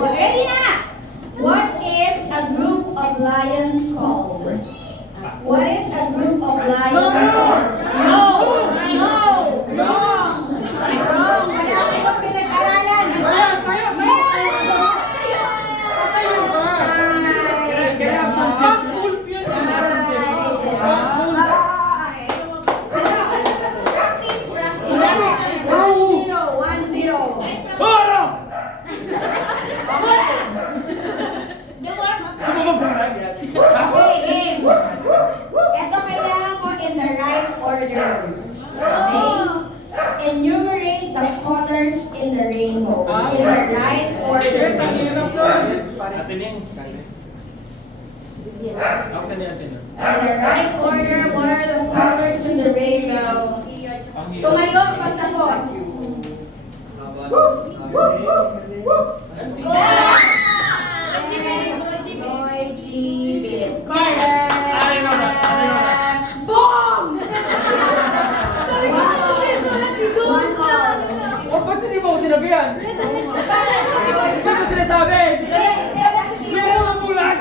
Ready na! What is a group of lions called? What is a group of lions called? No! No! Wrong! Wrong! Wala kayong pinag-aralan! Enumerate the colors in the rainbow in the right order. In the right order, what are the colors in the rainbow? Tumayo pagtapos. Roy G. Bill. Boom! Ba't hindi mo ako sinabihan? Hindi ko sinasabi! Sino mo ang bulat?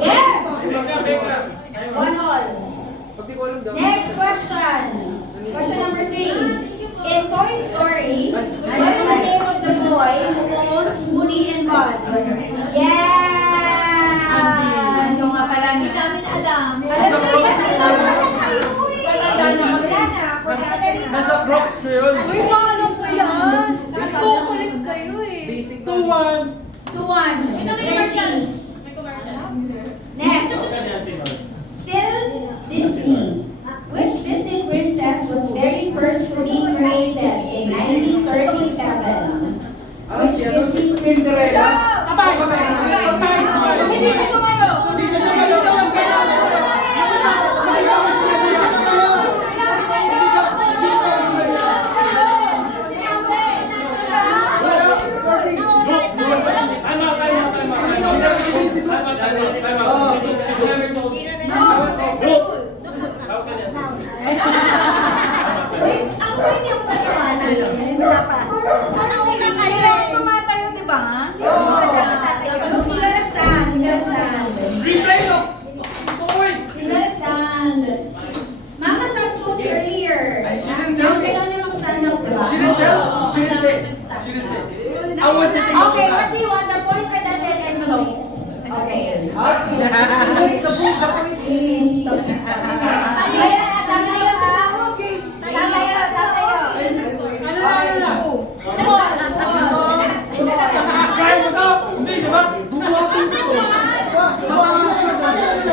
Yes! One all. Next question. Question number 3. In Toy Story, what is the name of the boy who owns Woody and Buzz? Yeah! Ano nga pala? Hindi namin alam. Nasa Brooks ko yun. Uy, paano ko yan? So kulit kayo eh. 2-1. 2-1. Next. Next. Still Disney. Which Disney princess was very first to be created in 1937? Which Disney princess? Sabay! Hindi ka tumayo! Wait, ako hindi ako tatawanan. Wala pa. Tumatayo, di ba? Look, you gotta stand. You gotta stand. Replay no! Boy! You gotta stand. Mama said so earlier. She didn't tell me. Kailangan nilang stand up, di ba? She didn't tell. She didn't say. She didn't say. I was sitting on Okay, the what do you want? The point for that red envelope? Okay. Kaya mo to? Hindi, di ba? Bubuhatin ko.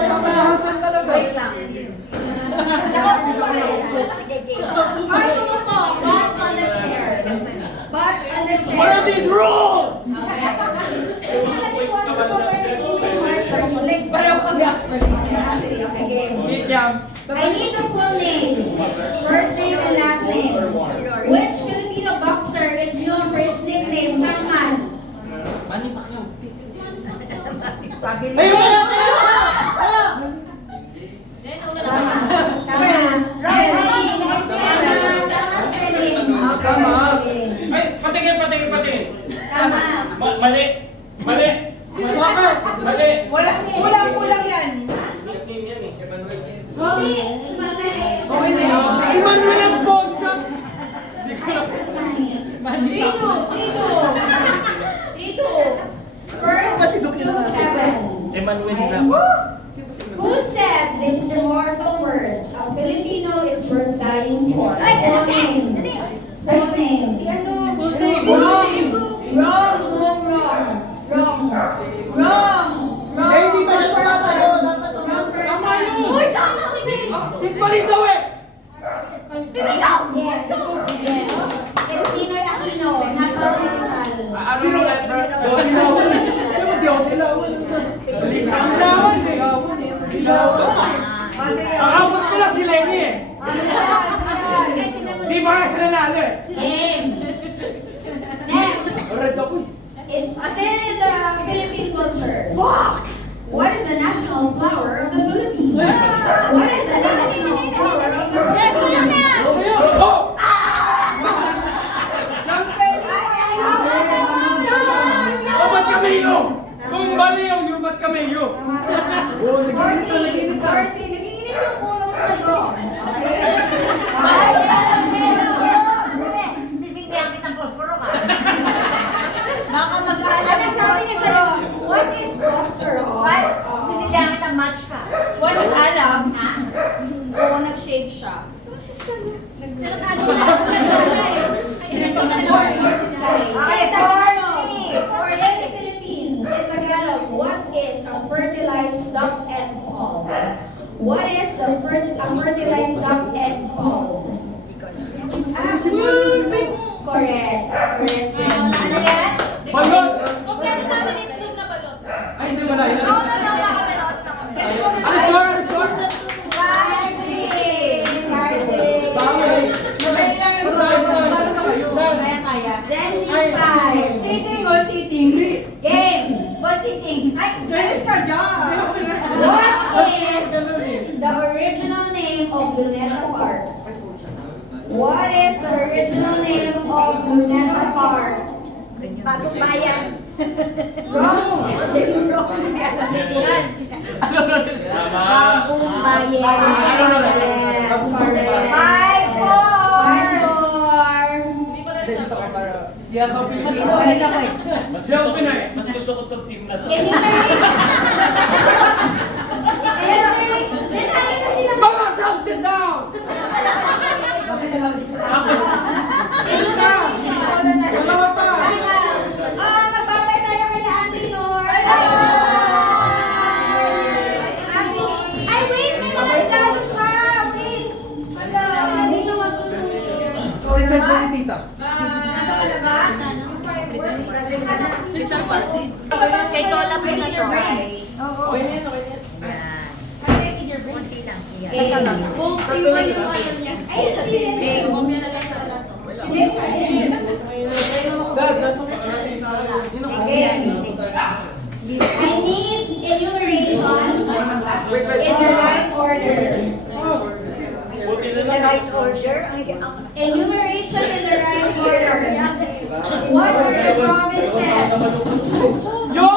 Papahasan talaga. Wait lang. Ay, ito po. Back on the chair. Back on the chair. What are these rules? Pareho kami actually. Okay, game. Kikiam. I need the full name. First name and last name. Which Filipino boxer is known for his nickname, Batman? Manny Pacquiao. Ay, patingin. Tama. Mali. Mali. Mali. Kulang yan. Emmanuel ang Poncha. Dito. First, 2-7. Emmanuel na. Who said these immortal words? A Filipino is worth dying for. Full name. Full name. Wrong. Hindi pa siya tumatayo. Tama yun. Uy, tama si Faye. Mali daw eh. Yes. It's Ninoy Aquino, not Jose Rizal. Sino? Dilawan. Sino di ako dilawan? Dilawan eh. Ang awat ko lang si Lenny eh. Di ba nga sila nanalo eh? Game. Next. Red ako eh. It's still in the Philippine culture. Fuck! What is the national flower of the Philippines? What is the national flower of the Philippines? Oh! For the Philippines, in Tagalog, what is a fertilized duck egg called? What is a fertilized duck egg called? Correct. Ano yan? Balot! Kompleto sa amin itlog na balot. Ay, hindi mo na yun. Oo, wala kami lahat na kami. Ano score? Ano score? Cheating. Game. Dennis ka dyan. What is the original name of Luneta Park? What is the original name of Luneta Park? Bagong bayan. Ross. Yan. Bagong bayan. Yes, correct. 5-4. Hindi ko lang sabi. Di ako Pinoy. Di ako Pinoy. Mas gusto ko tong team na to. Mga Sam, sit down! Dalawa pa! Magbabay tayo kay Ate Nor. Ay, wait! May nakagalo siya! Wait! Wala! Hindi na matulog. Sisend mo ni tita. Ano ka na ba? Rizal Parsi. Kay Lola po na to. Okay na yan, okay na yan. Kunti lang. Eh, Kung iwa yung ano niya. ayun na sila. Kung yan na lang na to. Dad, nasa yun ang I need enumeration in the right order. Buti na In the lang. right order. Enumeration in the right order. What are the provinces? Yo!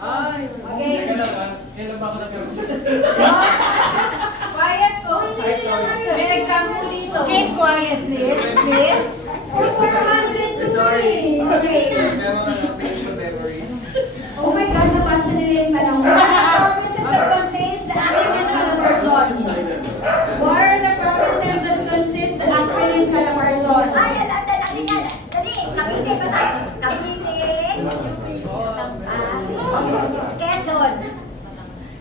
Okay. Kailan ba ako nag-reset? Quiet po. May example dito. Okay, quietness. This. Or 400 to 3. Okay. Oh my God, nabasa nila yung tanong. What are the provinces that contains the acronym Calabarzon? What are the provinces that consist the acronym Calabarzon? Ay, dali. Cavite ba tayo? Cavite. Quezon.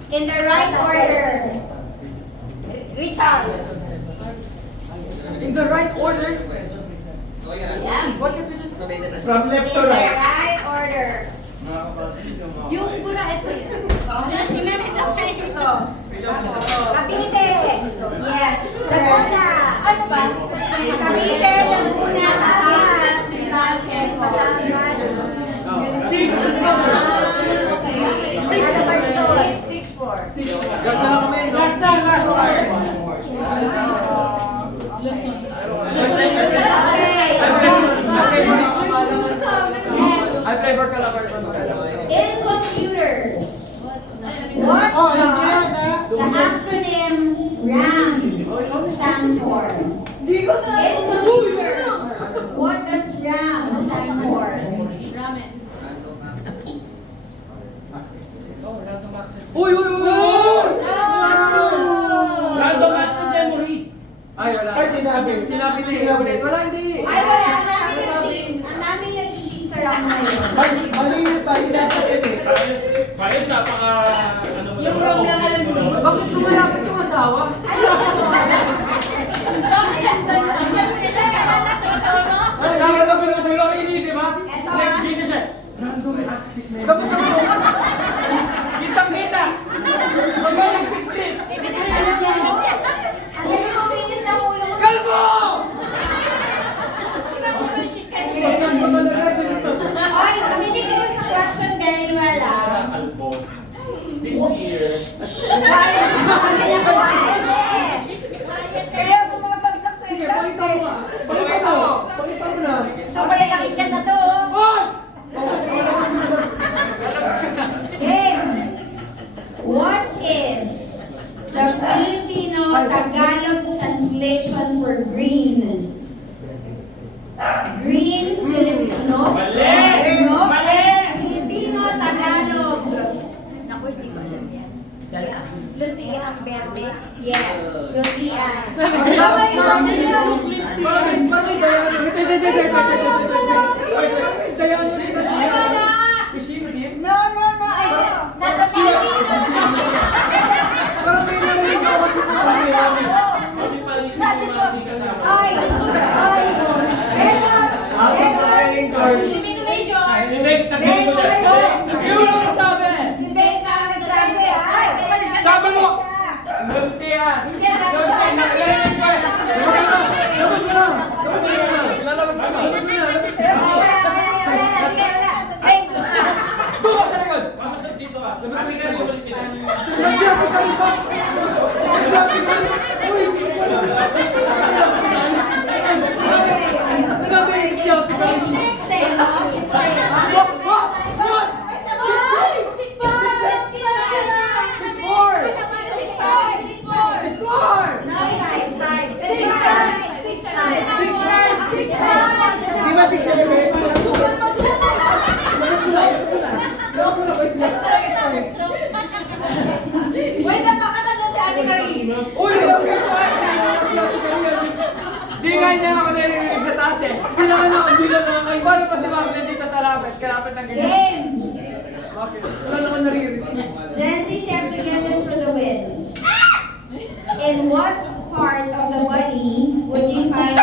In the right order. Rizal. In the right order? Yeah. What can we just... From left In to the right. right order. Yung pura ito yan. Cavite. Yes. Laguna. Ano ba? Cavite, Laguna, Batangas, Rizal, Quezon. Last na lang kami, no? Last na! I flavor Calabarzon. In computers, what does the acronym RAM stand for? In computers, what does RAM stand for? Ramen. Uy! Random access memory. Ay, wala. Ay, sinabi. Sinabi niya ulit. Wala, hindi. Ay, wala. Ang namin nag-cheat sa RAM ngayon. Mali yung dapat kasi. Kahit napaka... Ano mo Yung wrong lang alam mo. Bakit lumalapit yung asawa? Asawa na pero sa lori ni, di ba? Next day na siya. Random access memory. Dapat mo. Kitang-kita. Magaling display. Ang galing mo, minit na ulo mo. Kalmo! Ay, hindi kayo sa question very well, ah. album. This year. Kaya kung mga bagsak sa Sige, pakita mo nga. Pakita mo. Pakita mo na. So, kaya nakityan na to. Hoy! Game. What is the Filipino Tagalog translation for green? Green, Filipino. Mali! No? Mali! Filipino Tagalog. Naku, hindi ko alam yan. Lunti. Ang verde. Yes. Lulian. Parang may Diana. Is she with him? No. Nasa Parang may narinig ako kasi na Kami pala ni Sabi ko, hindi kasama. ay. Si Meg, nagbihin mo dyan. Yung mga sabi. Si Ben na nagsabi. Ay, kapatid ka Sabi mo. siya. Lunti yan. Hindi, sabi ko. Labas mo na. Labas mo na. Lalabas mo na. Labas mo na. Wala. Sige, wala. Ben, doon ka. Doon ka sa likod. Mama, sa dito ka. Kami ka, umalis kita. Nagsiyapi ka rin ba? Nagsiyapi ka rin. Uy, hindi ko alam. Nagagawin nagsiyapi ka rin. Di ba 6'7"? Wait, napakatagal si Ate Karin. Uy, di nga niya ako narinig sa taas eh. Hindi lang nakakayo. Paano pa si Ma'am nandito sa lapit? Kalapit ng ganyan. Game. Bakit? Wala naman naririnig. Jency, siyempre ganun suluin. In what part of the body would you find...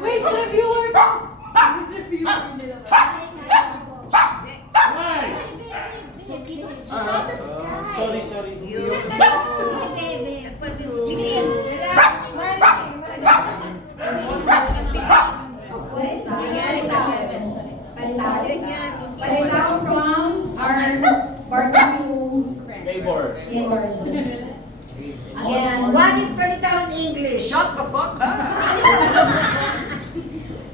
Wait, reviewer! Sorry. Palitaw from our barbecue Neighbor. neighbors. Again, what is palitaw in English? Shut the fuck up!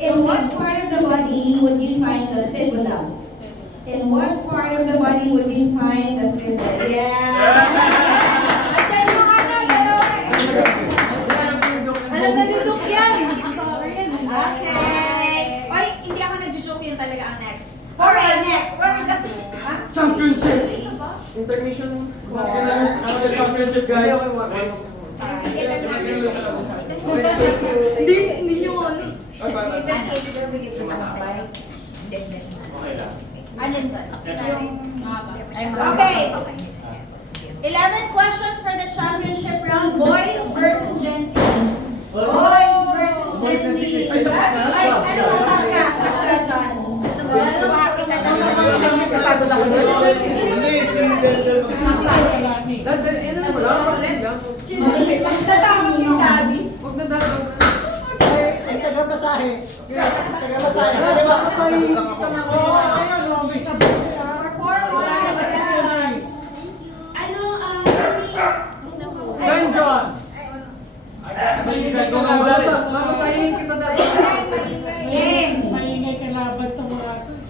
In what part of the body would you find the fibula? In what part of the body would you find the fibula? Yeah! Ano nalidok yan? Sorry yan. Okay! Oy, hindi ako nag-joke yun talaga ang next. Alright, next. What is the... Huh? Championship! Intermission. Championship, guys. Hindi nyo ano. Okay lang. Okay. 11 questions for the championship round. Boys versus Gen Z. Boys versus Gen Z. Ay, ano mo saka, John? Gusto mo? Napagod ako doon. Hindi, si Dendel. Ano mo lang? Sa tao yung gabi. Huwag na dalaw. Ay, taga-masahe. Yes, taga-masahe. Di ba? John! Mamasahin kita dapat. Game. Maingay ka laban to mga ito.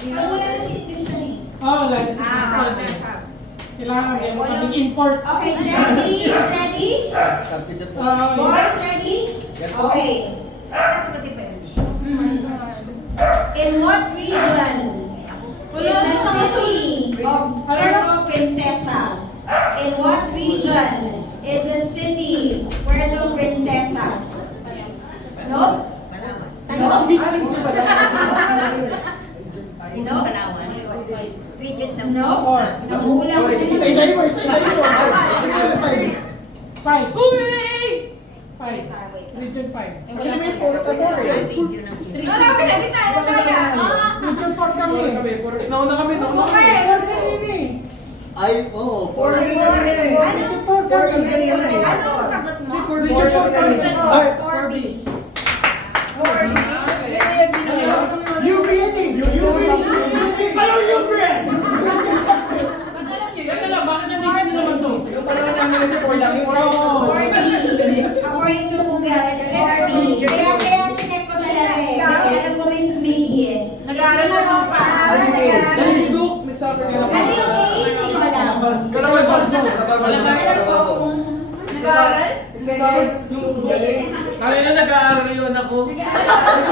Ang wala na si Christian. Wala na si Crystal eh. Kailangan mo kaming import. Okay, Gen Z is ready? Boys ready? Okay. In what region is the city of Puerto Princesa? In what region is the city Puerto Princesa? No? No? No? Region na. No? Nahula ko Isa-isahin mo, isa-isahin mo. Five. Uy! Five. Region 5. Hindi may 4 ka 4 eh. Region 4 kami. Nauna kami. Okay, four kanina eh. Ay, oo. 4 kami kanina eh. Region 4 4 kami. kami kanina eh. Ano ang sagot mo? Region 4 kami. 4B. 4B na yun. UB yan eh. UB. Ano yung brand? Teka lang, bakit nandito nyo naman to? Yung pala naman nila si 4 lang yun. 4B. According to Google, it's 4B. Kaya chinek ko talaga eh. Kasi alam ko rin tumigil. Nag-aaral na ako pa. Nalilidok. Nagsabi nila. Ano yung A? Hindi ko alam. Kalawa sa aso. Alam ko kung nag-aaral. Nagsasabi kasi yung galing. Kaya na nag-aaral yun ako. Nag-aaral.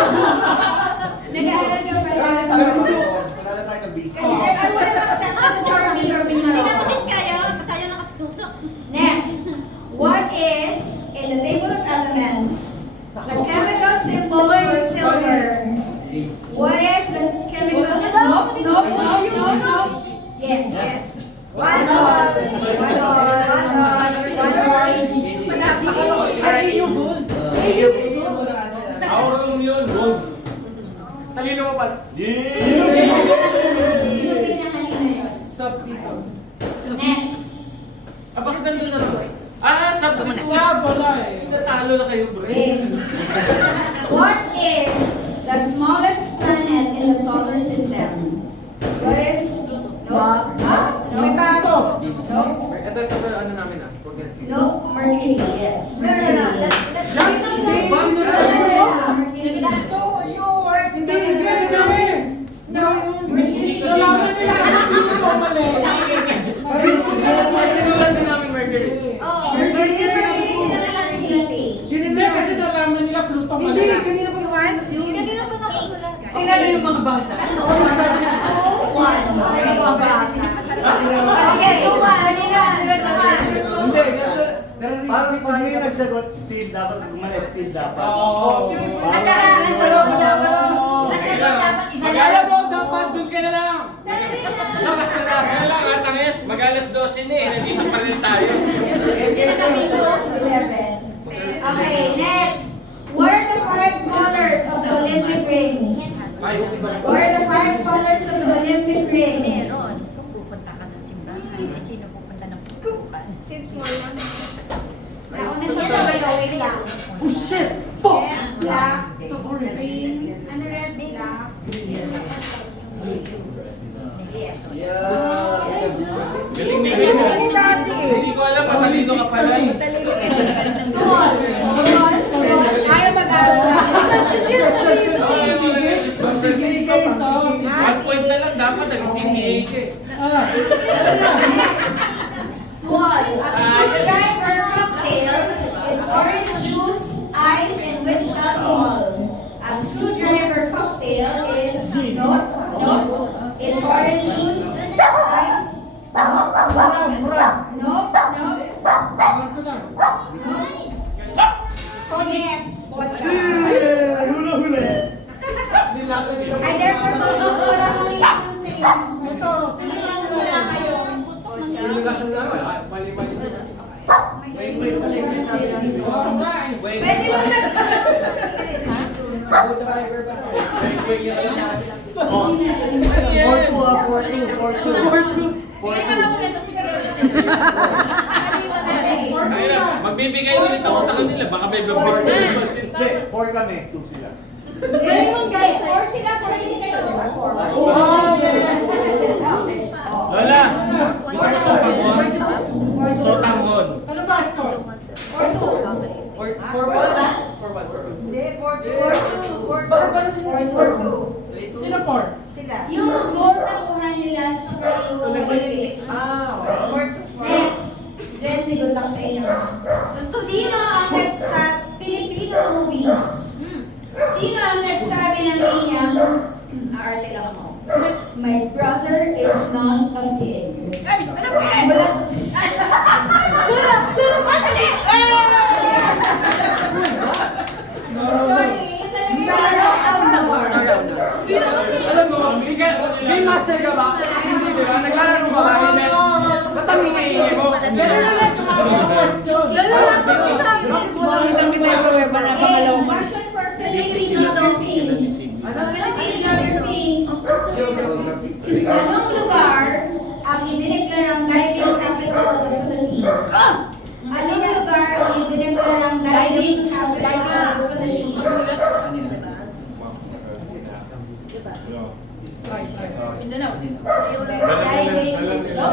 What is the chemical? No. Yes. One all. Aurum yun, gold. Talino mo pala. Subtitle. Next. Ah, bakit nandun na to? Substitute. Wala eh. Natalo na kayo, bro. What is the smallest planet in the solar system? What is? No. Ito, ano namin ah. No. Mercury. Yes. Mercury. Sinulat din namin Mercury. Hindi, kasi nalaman nila Pluto pala. Hindi, kanina pa naman. Kanina pa nakasulat. Tingnan niyo yung mga bata. Hindi, ganito. Parang pag may nagsagot, still dapat gumawa, still dapat. Oo. At saka, ang sarap dapat. Alam mo, dapat doon ka na lang. Kaya lang, atangit. Mag-alas 12 na eh. Nandito pa rin tayo. Okay, next. What are the 5 colors of the Olympic rings? What are the 5 colors of the Olympic rings? Kung pupunta ka ng simbahan, eh, sino pupunta ng pupukan? 611. Nauna siya sa wait lang. Oh shit! Fuck! Black, green, ano red, black. Yes. Yes. Galing ni Bino. Hindi ko alam, matalino ka pala. Ayaw mag-aaral. One point na lang, dapat nag-CPA ka eh. One, a screwdriver cocktail is orange juice, ice, and which alcohol? A screwdriver cocktail is is orange juice, ice. No. Yes. Hula-hula. I therefore don't wala kang iusin. Wala kayo. Pwede mo na. Hindi ka na maganda sa Ayun lang, magbibigay ulit ako sa kanila. Baka may bibigay ba sila. Hindi, 4 kami, 2 sila. Guys, or sila po hindi kayo. Lola, gusto mo sotanghon? Sotanghon. Ano ba score? Hindi, 4-2. Sino 4? Yung gold na kuha nila tsaka yung Olympics. Next, Jessie, good luck sa inyo. Sino ang sa Filipino movies? Sino ang nagsabi ng linya? Arte lang mo. My brother is not a pig. Ay, ano ba yan? Sorry, Alam mo, game master ka ba? Hindi ka ba? Naglalaro ka ba? Hindi. Ba't ang ingay mo? Ganun na lang yung mga question. question for Philippine geography. Philippine geography. Anong lugar ang idineklarang diving capital of the Philippines? Anong lugar ang idineklarang diving capital of the Philippines? Mindanao. Diving, no?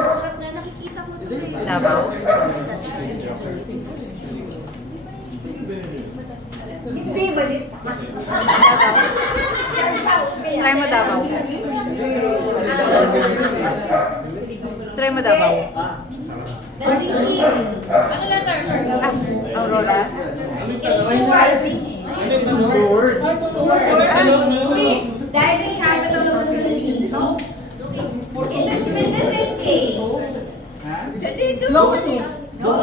Sarap na nakikita ko. Davao? Hindi ba din? Try mo Davao. Try mo Davao. That's easy. Ano letter? Aurora. Diving capital of the Philippines, no? It's a specific place. Norte. No.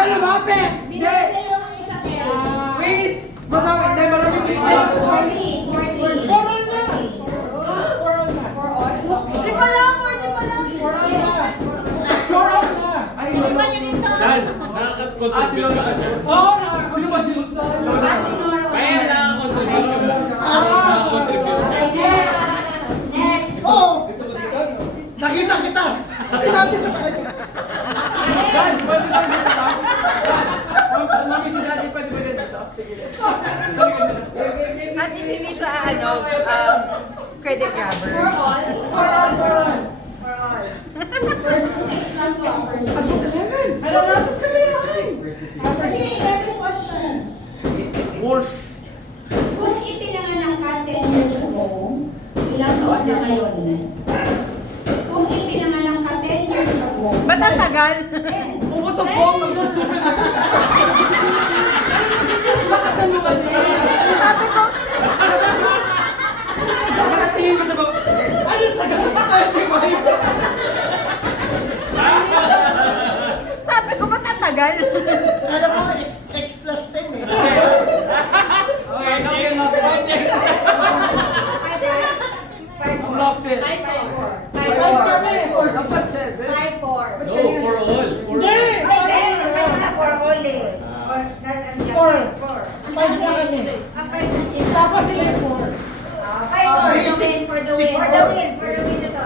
Siya lumapit! Hindi! Binigay yung isa kayo. Wait! Maraming mistakes! 40. Oral na! Oral na! For all? Okay. Di pa lang, di pa lang. Oral na! Oral na! Ay, Di pa yun ito. Jan, nakaka-contribute ka dyan. Oo, sino ba sino? Kaya nakaka-contribute ka. Nakaka-contribute ka. Okay, next. Next. Oh! Gusto ko dito? Nakita kita! Sinabi ko sa kanya. Dan, pwede ba dito? Mami si Daddy, pwede ba dito? Sige. At hindi siya, credit grabber. For all? Oral! For all. First to 6 lang po. First to 6. Ano na? Kasi 11 questions. Wolf. Kung ipinanganak ka 10 years ago, ilang taon na ngayon? Kung ipinanganak ka 10 years ago, Ba't ang tagal? 10. Oh, what the fuck? I'm so stupid. Lakasan mo kasi. Sabi ko, Tingin ko sa baba. Ano sa sabi ko, ba't ang tagal? Alam mo, X plus 10 eh. Okay, okay. I'm locked in. 5-4. Five kami. Dapat 7. 5-4. No, for all. For all. For all eh. Four. 4. 5 na kami. Tapos sila yung 4. 5-4. For the win. For the win. For the win ito.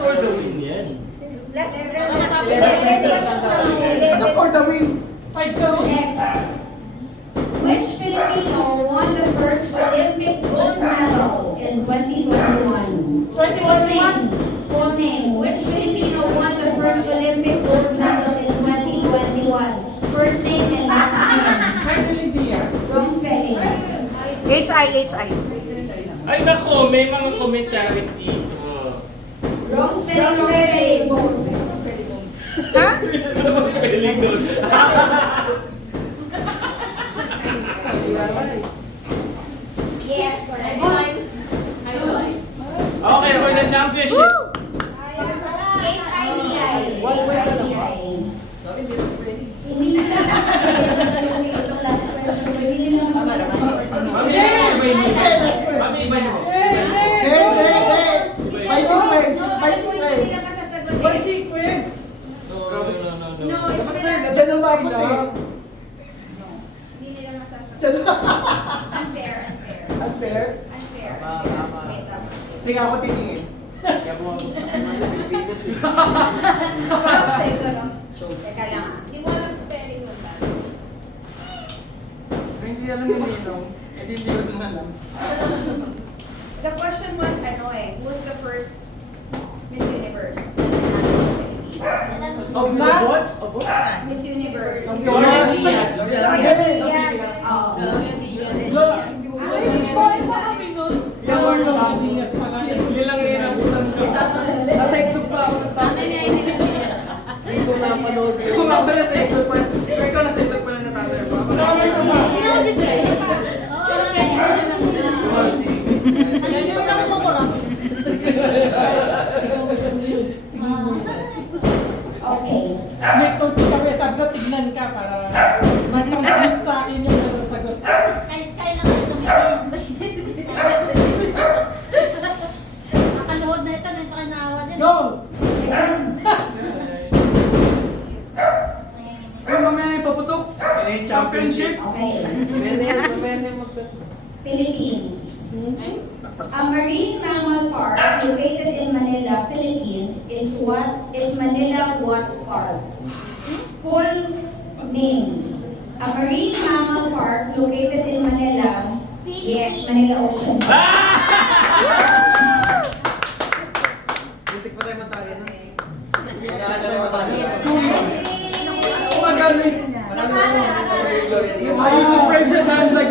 For the win yan. Ano for the win? 5 kami. Next. Which Filipino won the first Olympic gold medal in 2021? 2021. Full name. Which Filipino won the first Olympic gold medal in 2021? First name and last name. Idol Dia. Wrong spelling. H.I. Ay nako, may mga commentaries dito. Wrong spelling already. Ha? Ano bang spelling doon? Yes, correct. Okay, for the championship. H-I-D-I. Hindi na sasabihin itong last question. Hindi na masasabihin. Mami, iba yun. By sequence! By sequence! By sequence. No, it's been Diyan ang mabot eh. Hindi nila masasabihin. Diyan lang. Unfair. Unfair? Unfair. Tingnan ako titingin. Teka lang. Hindi mo alam spelling nun ba? Hindi alam yung ninong. Eh, hindi ko din alam. The question was, who's the first Miss Universe? Of what? Of what? Miss Universe. Yes. Yes. Oh. Yung word of genius pala. Hindi lang yun ang utang ko. Nasa itlog pa ako ng tao. Hindi ko napanood yun. Kung ako nasa itlog pa. Pero ikaw nasa itlog pa lang natalo yun. Hindi naman si Sir. Pero pwede mo na lang. Hindi mo na kumukurang. Okay. May coach kami. Sabi ko, tignan ka para matranslate sa akin yung sagot. Kaya lang ito tumitin. Nakalood na ito, nagpakanaawa din. Go! Ay, mamaya yung paputok. Championship. Okay. Philippines. A marine mammal park located in Manila, Philippines is Manila what park? Full name. A marine mammal park located in Manila. Yes, Manila Ocean. Butik pa tayo matali na. Magaling. I used to praise your hands like